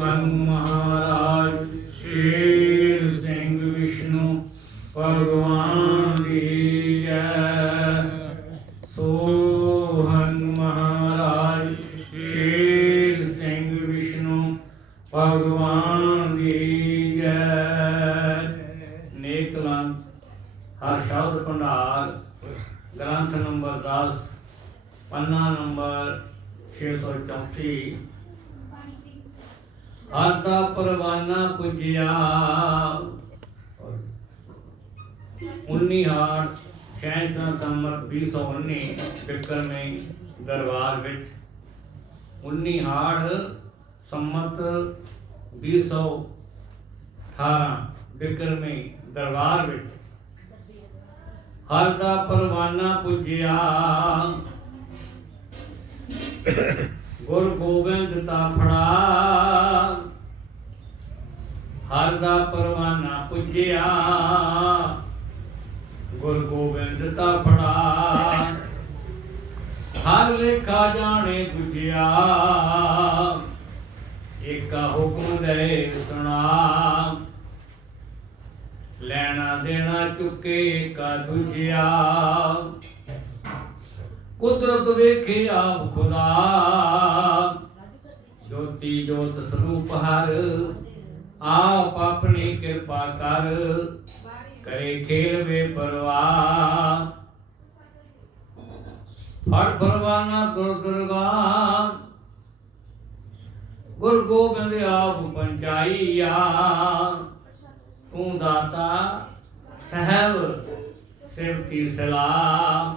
ਸੋਹਣ ਮਹਾਰਾਜ, ਸ਼ੇਰ ਸਿੰਘ ਵਿਸ਼ਨੂੰ, ਭਗਵਾਨ ਦੀ ਜੈ। ਸੋਹਣ ਮਹਾਰਾਜ, ਸ਼ੇਰ ਸਿੰਘ ਵਿਸ਼ਨੂੰ, ਭਗਵਾਨ ਦੀ ਜੈ। ਨੇਕਲੰਤ ਹਰ ਸ਼ਬਦ ਭੰਡਾਰ, ਗ੍ਰੰਥ ਨੰਬਰ 10 ਪੰਨਾ ਨੰਬਰ 634 ਆਤਾ ਪਰਵਾਨਾ ਪੁਜਿਆ। 19 ਹਾਟ ਸ਼ੈਂਸਾ ਸੰਮਤ 219 ਬਿਕਰਮੇ ਦਰਬਾਰ ਵਿੱਚ। 19 ਹਾੜ ਸੰਮਤ 218 ਬਿਕਰਮੇ ਦਰਬਾਰ ਵਿੱਚ। ਹਰ ਦਾ ਪਰਵਾਨਾ ਪੁੱਜਿਆ। ਗੁਰ ਗੋਬਿੰਦ ਤਾਂ ਫੜਾ। ਹਰ ਦਾ ਪਰਵਾਨਾ ਪੁੱਜਿਆ। ਗੁਰ ਗੋਬਿੰਦ ਤਾ ਫੜਾ। ਹਰ ਲੇਖਾ ਜਾਣੇ ਗੁਜਿਆ ਏਕਾ ਹੁਕਮ ਦੇ ਸੁਣਾ। ਲੈਣਾ ਦੇਣਾ ਚੁੱਕੇ ਕਾ ਦੂਜਿਆ। ਕੁਦਰਤ ਵੇਖੇ ਆਪ ਖੁਦਾ। ਜੋਤੀ ਜੋਤ ਸਰੂਪ ਹਰ ਆਪ ਆਪਣੀ ਕਿਰਪਾ ਕਰ। ਕਰੇ ਖੇਲ ਵੇ ਪਰਵਾ ਫੜ ਪਰਵਾਨਾ ਤੁਰ ਦੁਰਗਾ। ਗੁਰ ਗੋਬਿੰਦ ਆਪ ਪੰਚਾਈਆ। ਤੂੰ ਦਾਤਾ, ਸਹਿਬ ਸਿਵਤੀ ਸਲਾਮ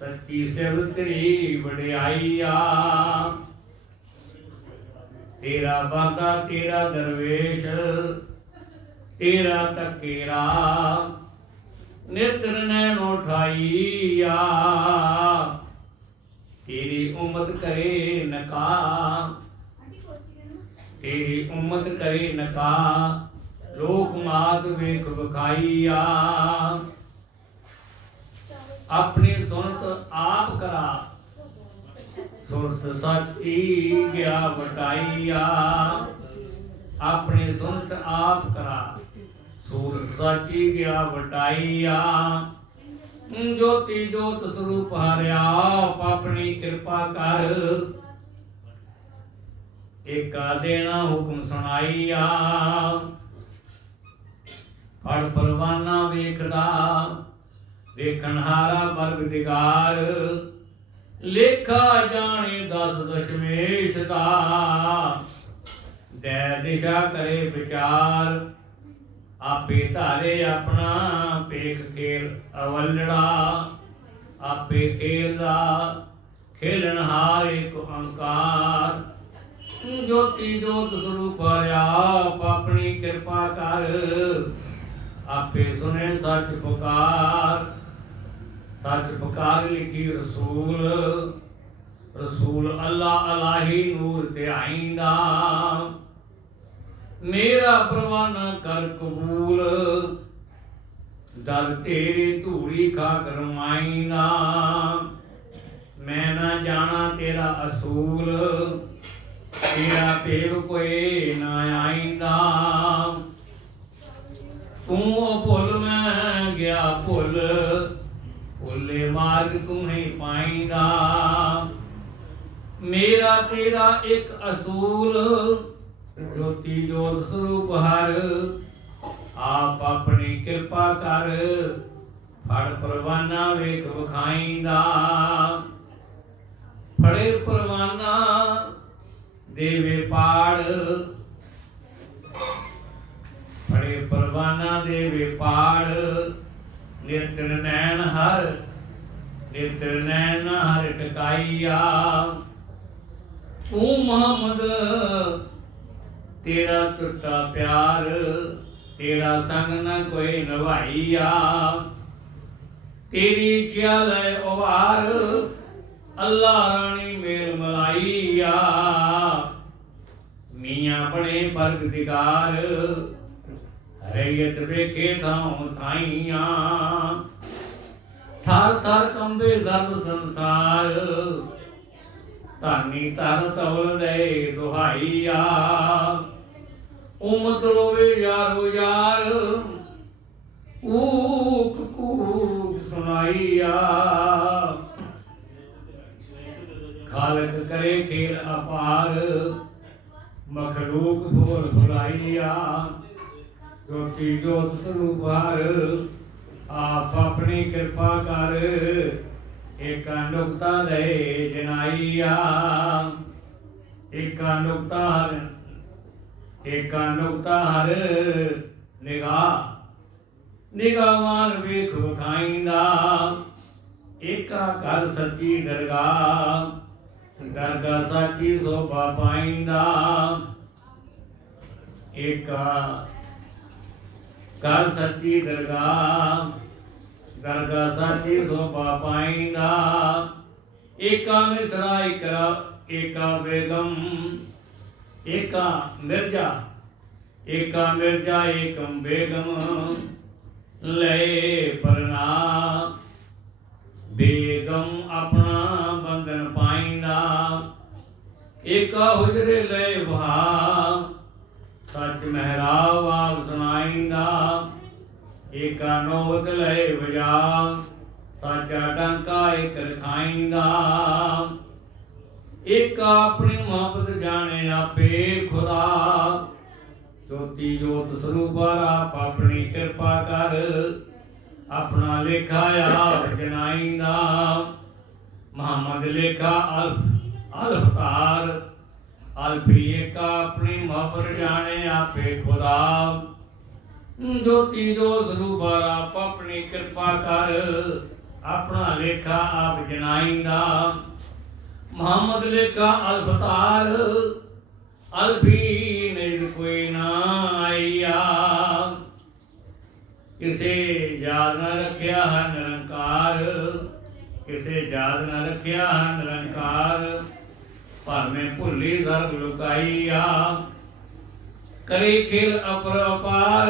ਸੱਚੀ ਸਿਵ ਤੇਰੀ ਵਡਿਆਈਆ। ਤੇਰਾ ਬਾਗਾ ਤੇਰਾ ਦਰਵੇਸ਼, ਤੇਰਾ ਤਕੇਰਾ ਨਿਤਰ ਨੈਣ ਉਠਾਈਆ, ਤੇਰੀ ਉਮਤ ਕਰੇ ਨਕਾ। ਤੇਰੀ ਉਮਤ ਕਰੇ ਨਕਾ, ਲੋਕ ਮਾਤ ਵੇਖ ਵਿਖਾਈਆ। ਆਪਣੀ ਸੁਣਤ ਆਪ ਕਰਾ। ਸੁਰਤ ਸੱਚੀ ਗਿਆ ਵਟਾਈਆ। ਆਪਣੇ ਸੁਣਤ ਆਪ ਕਰਾ। ਸੁਰਤ ਸੱਚੀ ਗਿਆ ਵਟਾਈਆ। ਜੋਤੀ ਜੋਤ ਸਰੂਪ ਹਰਿਆ ਆਪਣੀ ਕਿਰਪਾ ਕਰ। ਏਕਾ ਦੇਣਾ ਹੁਕਮ ਸੁਣਾਈਆ। ਫੜ ਪਰਵਾਨਾ ਵੇਖਦਾ ਵੇਖਣ ਹਾਰਾ ਪਰਵਿਦਗਾਰ ਲੇਖਾ ਜਾਣੇ ਦਸ ਦਸ਼ਮੇਸ਼ ਦਾ ਦੈ ਦਿਸ਼ਾ ਕਰੇ ਵਿਚਾਰ, ਆਪੇ ਧਾਰੇ ਆਪਣਾ, ਪੇਖ ਖੇਲ ਅਵਲੜਾ। ਆਪੇ ਖੇਲਦਾ ਖੇਲਣ ਹਾਰ ਇੱਕ ਓੰਕਾਰ। ਜੋਤੀ ਜੋਤ ਸਰੂਪ ਆਪ ਆਪਣੀ ਕਿਰਪਾ ਕਰ। ਆਪੇ ਸੁਨੇ ਸੱਚ ਪੁਕਾਰ। ਸੱਚ ਪੁਕਾਰ ਲਿਖੀ ਰਸੂਲ ਰਸੂਲ ਅੱਲਾ ਅਲਾਹੀ ਨੂਰ ਤੇ ਆਇਂਦਾ ਮੇਰਾ ਪ੍ਰਵਾਨ ਕਰ ਕਬੂਲ ਦਰ ਤੇਰੇ ਧੂੜੀ ਖਾ ਕਰਮਾਈਨਾ ਮੈਂ ਨਾ ਜਾਣਾ ਤੇਰਾ ਅਸੂਲ, ਤੇਰਾ ਪੇਰ ਕੋਈ ਨਾ ਆਇਂਦਾ ਤੂੰ ਭੁੱਲ ਮੈਂ ਗਿਆ ਭੁੱਲ ਭੁੱਲੇ ਮਾਰਗ ਤੂੰ ਹੀ ਪਾਈਂਦਾ ਮੇਰਾ ਤੇਰਾ ਇੱਕ ਅਸੂਲ, ਜੋਤੀ ਜੋਤ ਸਰੂਪ ਹਰ। ਆਪ ਆਪਣੀ ਕਿਰਪਾ ਕਰ, ਫੜ ਪਰਵਾਨਾ ਵੇਖ ਵਿਖਾਈਂਦਾ ਫੜੇ ਪਰਵਾਨਾ, ਦੇਵੇ ਪਾੜ। ਫੜੇ ਪਰਵਾਨਾ, ਦੇਵੇ ਪਾੜ। ਨਿਰਤਰ ਨੈਣ ਹਰ ਨਿਰਤਰ ਨੈਣ ਹਰ ਟਕਾਈਆ। ਤੂੰ ਮੁਹੰਮਦ, ਤੇਰਾ ਟੁੱਟਾ ਪਿਆਰ, ਤੇਰਾ ਸੰਗ ਨਾ ਕੋਈ ਨਵਾਈਆ। ਤੇਰੀ ਚਾਲ ਉਵਾਰ, ਅੱਲਾ ਰਾਣੀ ਮੇਲ ਮਲਾਈਆ। ਮੀਆਂ ਬਣੇ ਪਰਗਦਿਗਾਰ ਹਰੀਅਤ ਵੇਖੇ ਥਾਉ ਥਾਈਆਂ। ਥਰ ਥਰ ਕੰਬੇ ਸਰਬ ਸੰਸਾਰ। ਧਾਨੀ ਤਰ ਤਵਲ ਦੇ ਦੁਹਾਈ ਆ ਉਮਤ ਰੋਵੇ ਯਾਰੋ ਯਾਰ। ਊਕ ਕੂਕ ਸੁਣਾਈ ਆ ਖਾਲਕ ਕਰੇ ਖੇਲ ਅਪਾਰ। ਮਖਲੂਕ ਫੋਲ ਫੁਲਾਈਆ ਜੋਤੀ ਜੋਤ ਸਰੂਪ ਹਰ ਆਪ ਆਪਣੀ ਕਿਰਪਾ ਕਰ ਏਕਾ ਨੁਕਤਾ ਦੇ ਜਨਾਈਆ ਏਕਾ ਨੁਕਤਾ ਹਰ ਏਕਾ ਨੁਕਤਾ ਹਰ ਨਿਗਾਹ ਨਿਗਾਹਵਾਨ ਵੇਖ ਵਖਾਈਂਦਾ ਏਕਾ ਘਰ ਸੱਚੀ ਦਰਗਾਹ ਦਰਗਾਹ ਸਾਚੀ ਸੋਭਾ ਪਾਈਂਦਾ ਏਕਾ ਕਰ ਸੱਚੀ ਦਰਗਾਹ ਦਰਗਾਹ ਸਾਚੀ ਸੋਭਾ ਪਾਈਂਦਾ। ਏਕਾ ਮਿਸਰਾ ਇਕਰਾ, ਏਕਾ ਬੇਗਮ, ਏਕਾ ਮਿਰਜਾ ਏਕਾ ਮਿਰਜਾ, ਏਕਮ ਬੇਗਮ, ਲੈ ਪਰਨਾ। ਬੇਗਮ ਆਪਣਾ ਬੰਧਨ ਪਾਈਂਦਾ, ਏਕਾ ਹੁਜਰੇ ਲੈ ਭਾ ਸੱਚ ਮਹਿਰਾਬ ਆਪ ਸੁਣਾਈਂਦਾ, ਏਕਾ ਨੋਵਤ ਲੈ ਵਜਾ। ਸਾਚਾ ਡੰਕਾ ਇੱਕ ਰਖਾਈਂਦਾ। ਏਕਾ ਆਪਣੀ ਮੁਹੱਬਤ ਜਾਣੇ ਆਪੇ ਖੁਦਾ। ਜੋਤੀ ਜੋਤ ਸਰੂਪ ਆਪ ਆਪਣੀ ਕਿਰਪਾ ਕਰ, ਆਪਣਾ ਲੇਖਾ ਆਪ ਜਨਾਈਂਦਾ। ਮੁਹੰਮਦ ਲੇਖਾ ਅਲਫ ਅਲਫਤਾਰ ਅਲਫੀ ਏਕਾ ਆਪਣੀ ਮੁਹੱਬਤ ਜਾਣੇ ਆਪੇ ਖੁਦਾ। ਜੋਤੀ ਜੋ ਸਰੂਪ ਆਪ ਆਪਣੀ ਕਿਰਪਾ ਕਰ, ਆਪਣਾ ਲੇਖਾ ਆਪ ਜਨਾਈਂਦਾ। ਮੁਹੰਮਦ ਲੇਖਾ ਅਲਫਤਾਰ ਅਲਫੀ ਨਹੀਂ ਕੋਈ ਨਾ ਆਈਆ। ਕਿਸੇ ਯਾਦ ਨਾ ਰੱਖਿਆ ਹੈ ਨਿਰੰਕਾਰ ਕਿਸੇ ਯਾਦ ਨਾ ਰੱਖਿਆ ਹੈ ਨਿਰੰਕਾਰ ਭਾਵੇਂ ਭੁੱਲੀ ਸਰਬ ਲੁਕਾਈਆ ਕਰੇ ਖੇਲ ਅਪਰ ਅਪਾਰ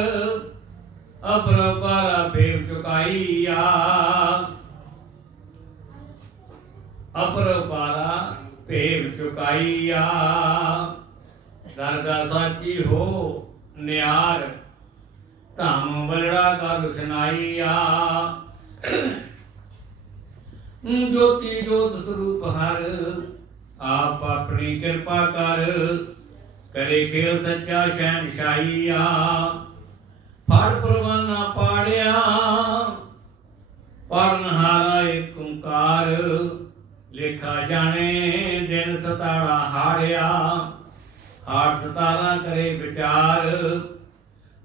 ਅਪਰ ਅਪਾਰ ਫੇਰ ਚੁਕਾਈਆ ਅਪਰ ਅਪਾਰਾ ਭੇਵ ਚੁਕਾਈਆ ਦਰਗਾ ਸਾਚੀ ਹੋ ਨਿਆਰ ਧਾਮ ਬਲੜਾ ਕਰ ਸੁਨਾਈਆ ਜੋਤੀ ਜੋਤ ਸਰੂਪ ਹਰ ਆਪ ਆਪਣੀ ਕਿਰਪਾ ਕਰ, ਕਰੇ ਖੇਲ ਸੱਚਾ ਸ਼ਹਿਨਸ਼ਾਹੀਆ ਫੜ ਪਰਵਾਨਾ ਪਾੜਿਆ ਪੜਨ ਹਾਰਾ ਏਕ ਓੰਕਾਰ, ਲੇਖਾ ਜਾਣੇ, ਦਿਨ ਸਤਾੜਾ ਹਾੜਿਆ ਹਾੜ ਸਤਾਰਾ ਕਰੇ ਵਿਚਾਰ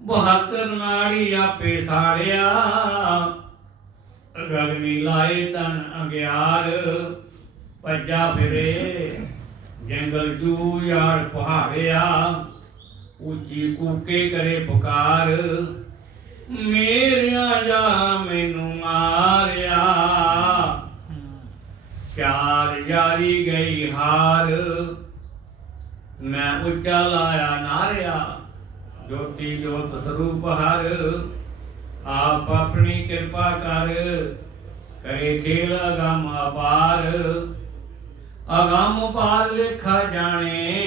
72 ਨਾੜੀ ਆਪੇ ਸਾੜਿਆ। ਗਗਨੀ ਲਾਏ ਤਨ ਅਗਿਆਰ ਭੱਜਾ ਫਿਰੇ। ਜੰਗਲ ਚੂ ਯਾਰ ਪਹਾੜਿਆ, ਉੱਚੀ ਕੂਕੇ ਕਰੇ ਪੁਕਾਰ। ਮੇਰਿਆ ਜਾ ਮੈਨੂੰ ਮਾਰਿਆ। ਚਾਰ ਯਾਰੀ ਗਈ ਹਾਰ। ਮੈਂ ਉੱਚਾ ਲਾਇਆ ਨਾਰਿਆ, ਜੋਤੀ ਜੋਤ ਸਰੂਪ ਹਰ। ਆਪ ਆਪਣੀ ਕਿਰਪਾ ਕਰ, ਕਰੇ ਖੇਲ ਅਗੰਮ ਅਪਾਰ। ਅਗਾਮ ਪਾਰ ਲੇਖਾ ਜਾਣੇ।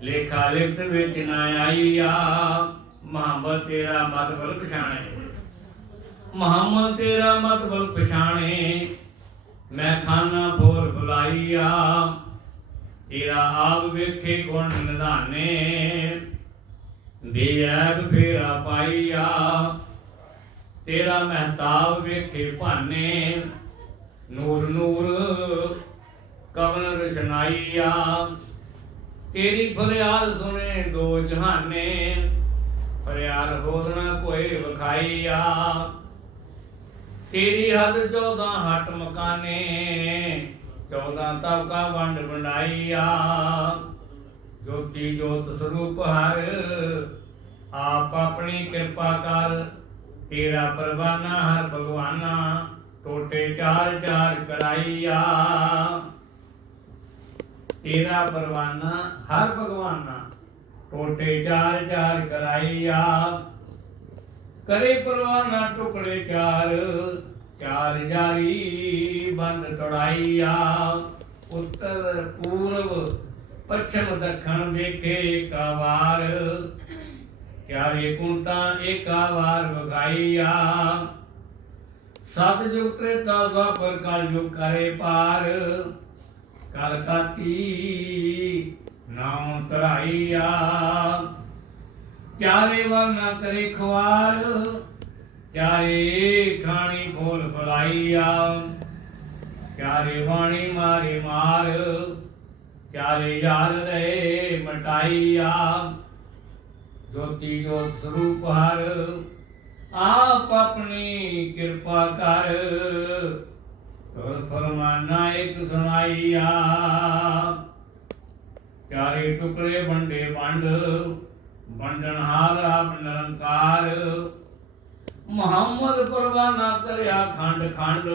ਲੇਖਾ ਲਿਖਤ ਵਿੱਚ ਨਾ ਆਈਆ। ਮੁਹੰਮਦ ਤੇਰਾ ਮਤਬਲ ਪਛਾਣੇ। ਮੁਹੰਮਦ ਤੇਰਾ ਮਤਬਲ ਪਛਾਣੇ। ਮੈਂ ਖਾਨਾ ਫੋਰ ਬੁਲਾਈਆ। ਤੇਰਾ ਆਪ ਵੇਖੇ ਗੁਣ ਨਿਧਾਨੇ। ਬੇਅਬ ਫੇਰਾ ਪਾਈਆ। ਤੇਰਾ ਮਹਿਤਾਬ ਵੇਖੇ ਭਾਨੇ। ਨੂਰ ਨੂਰ ਕਵਨ ਰਸ਼ਨਾਈਆ ਤੇਰੀ ਫਰਿਆਦ ਸੁਨੇ ਦੋ ਜਹਾਨੇ, ਫਰਿਆਦ ਹੋਦਣਾ ਕੋਈ ਵਿਖਾਈਆ। ਤੇਰੀ ਹੱਦ 14 ਹਟ ਮਕਾਨੇ 14 ਤਬਕਾ ਵੰਡ ਵੰਡਾਈਆ। ਜੋਤੀ ਜੋਤ ਸਰੂਪ ਹਰ, ਆਪ ਆਪਣੀ ਕਿਰਪਾ ਕਰ। ਤੇਰਾ ਪਰਵਾਨਾ ਹਰ ਭਗਵਾਨਾ, ਟੋਟੇ ਚਾਰ ਚਾਰ ਕਰਾਈਆ। ਤੇਰਾ ਪਰਵਾਨਾ ਹਰ ਭਗਵਾਨਾ। ਟੋਟੇ ਚਾਰ ਚਾਰ ਕਰਾਈਆ ਕਰੇ ਪਰਵਾਨਾ ਟੁਕੜੇ ਚਾਰ ਚਾਰ ਜਾਰੀ ਬੰਦ ਤੜਾਈਆ ਉੱਤਰ ਪੂਰਬ, ਪੱਛਮ ਦੱਖਣ ਵੇਖੇ ਏਕਾ ਵਾਰ ਚਾਰੇ ਕੁੰਤਾਂ ਏਕਾ ਵਾਰ ਵਗਾਈਆ ਸਤ ਜੁਗ ਤ੍ਰੇਤਾ ਦੁਆਪਰ ਕਾਲ ਜੁਗ ਕਰੇ ਪਾਰ। ਕਲ ਕਾਤੀ ਨਾਮ ਧਰਾਈਆ ਚਾਰੇ ਵਰਨਾ ਕਰੇ ਖਵਾਰ ਚਾਰੇ ਖਾਣੀ ਫੋਲ ਫਲਾਈਆ ਚਾਰੇ ਬਾਣੀ ਮਾਰੇ ਮਾਰ, ਚਾਰੇ ਯਾਰ ਰਹੇ ਮਟਾਈਆ ਜੋਤੀ ਜੋਤ ਸਰੂਪ ਹਰ, ਆਪ ਆਪਣੀ ਕਿਰਪਾ ਕਰ। ਤੁਰ ਫਰਮਾਨਾ ਇੱਕ ਸੁਣਾਈਆ। ਚਾਰੇ ਟੁਕੜੇ ਵੰਡੇ ਵੰਡ, ਵੰਡਣ ਆਪ ਨਿਰੰਕਾਰ। ਮੁਹੰਮਦ ਪਰਵਾਨਾ ਕਰਿਆ ਖੰਡ ਖੰਡ,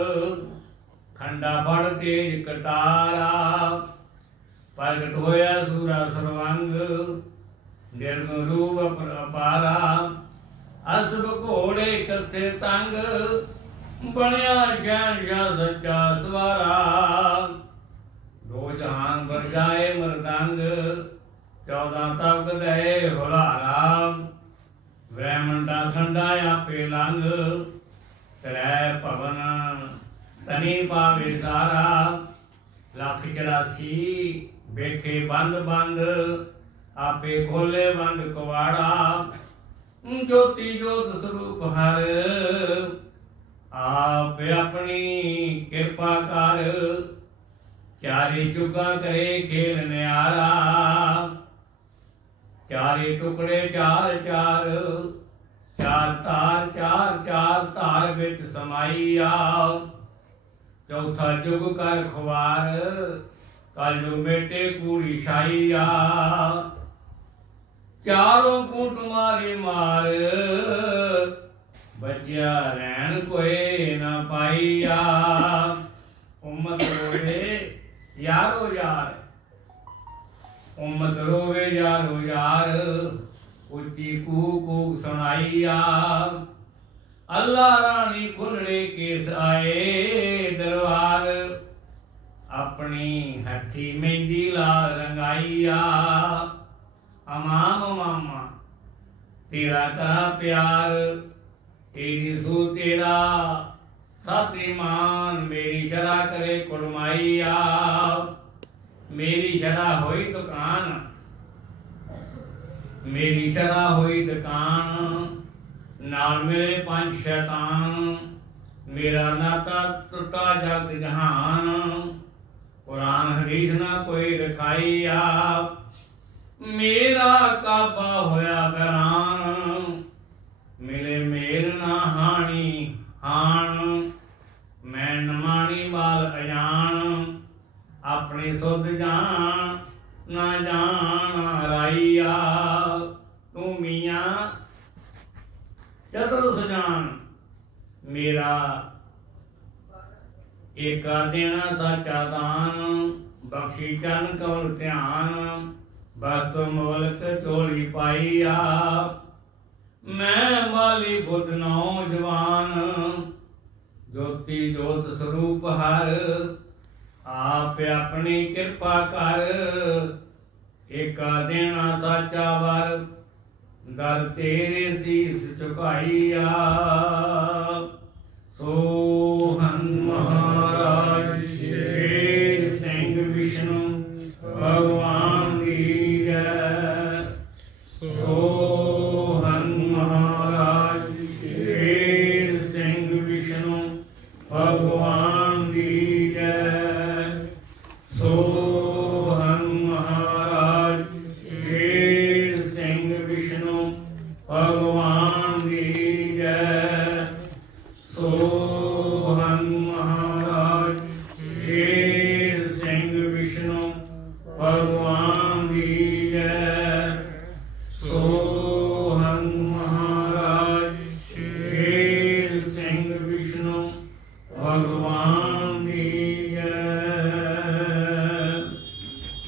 ਖੰਡਾ ਫੜ ਤੇਜ ਕਟਾਰਾ। ਪ੍ਰਗਟ ਹੋਇਆ ਸੂਰਾ ਸਰਵੰਗ ਨਿਰਮ ਰੂਪ ਅਪਾਰਾ। ਅਸਬ ਘੋੜੇ ਕੱਸੇ ਤੰਗ ਬਣਿਆ ਸ਼ਹਿਨਸ਼ਾਹ ਸੱਚਾ ਸਵਾਰਾ। ਦੋ ਜਹਾਨ ਵਰਜਾਏ ਮਰਦੰਗ 14 ਤਬਕ ਦੇ ਹੁਲਾਰਾ। ਬ੍ਰਹਮੰਡਾ ਖੰਡਾ ਆਪੇ ਲੰਗ ਤ੍ਰੈ ਭਵਨ ਤਨੀ ਪਾਵੇ ਸਾਰਾ। ਲੱਖ 84 ਵੇਖੇ ਬੰਦ ਬੰਦ, ਆਪੇ ਖੋਲੇ ਬੰਦ ਕਵਾੜਾ। ਜੋਤੀ ਜੋਤ ਸਰੂਪ ਹਰ ਆਪ ਆਪਣੀ ਕਿਰਪਾ ਕਰ। ਚਾਰੇ ਚੁਗਾ ਕਰੇ ਖੇਲ ਨਿਆਰਾ। ਚਾਰੇ ਟੁਕੜੇ ਚਾਰ ਚਾਰ। ਚਾਰ ਤਾਰ ਚਾਰ ਚਾਰ ਧਾਰ ਵਿੱਚ ਸਮਾਈ ਆ। ਚੌਥਾ ਜੁਗ ਕਰ ਖਵਾਰ। ਕਲ ਜੁਗ ਮੇਟੇ ਕੂੜੀ ਆ। ਚਾਰੋਂ ਕੂਟ ਮਾਰੇ ਮਾਰ। ਬਚਿਆ ਰਹਿਣ ਕੋਏ ਨਾ ਪਾਈਆ ਉਮਤ ਰੋਵੇ ਯਾਰੋ ਯਾਰ। ਉਮਤ ਰੋਵੇ ਯਾਰੋ ਯਾਰ। ਉੱਚੀ ਕੂ ਕੂ ਸੁਣਾਈਆ ਅੱਲਾ ਰਾਣੀ ਖੁੱਲੜੇ ਕੇਸ ਆਏ ਦਰਬਾਰ। ਆਪਣੀ ਹੱਥੀ ਮਹਿੰਦੀ ਲਾ ਰੰਗਾਈਆ ਅਮਾਮ ਮਾਮਾ, ਤੇਰਾ ਕਰਾ ਪਿਆਰ। ਤੇਰੀ ਸੂ ਤੇਰਾ ਸਤਿਮਾਨ, ਮੇਰੀ ਸ਼ਰਾ ਕਰੇ ਕੁੜਮਾਈਆ ਮੇਰੀ ਸ਼ਰਾ ਹੋਈ ਦੁਕਾਨ, ਮੇਰੀ ਸ਼ਰਾ ਹੋਈ ਦੁਕਾਨ। ਨਾਲ ਮੇਰੇ ਪੰਜ ਸ਼ੈਤਾਨ, ਮੇਰਾ ਨਾਤਾ ਟੁੱਟਾ ਜਗ ਜਹਾਨ। ਕੁਰਾਨ, ਹਦੀਸ ਨਾ ਕੋਈ ਰਖਾਈ ਆ ਮੇਰਾ ਕਾਬਾ ਹੋਇਆ ਬਰਾਨ ਮਿਲੇ ਮੇਰ ਨਾ ਹਾਣੀ ਹਾਣ ਮੈਂ ਨਮਾਣੀ ਮਾਲ ਅਜਾਨ ਆਪਣੀ ਸੁਧ ਜਾਣ, ਨਾ ਜਾਣ ਰਾਈਆ ਤੂੰ ਮੀਆਂ, ਚਤੁਰ ਸੁਜਾਨ, ਮੇਰਾ ਏਕਾ ਦੇਣਾ ਸਾਚਾ ਦਾਨ, ਬਖਸ਼ੀ ਚਨ ਕਵਲ ਧਿਆਨ, ਬਸਤੋ ਮੋਲਕ ਚੋਲੀ ਪਾਈ ਆ। ਮੈਂ ਮਾਲੀ ਬੁੱਧ ਨੌ ਜਵਾਨ ਜੋਤੀ ਜੋਤ ਸਰੂਪ ਹਰ ਆਪ ਆਪਣੀ ਕਿਰਪਾ ਕਰ। ਏਕਾ ਦੇਣਾ ਸਾਚਾ ਵਰ ਦਰ ਤੇਰੇ ਸੀਸ ਝੁਕਾਈਆ ਸੋ ਹੰਦ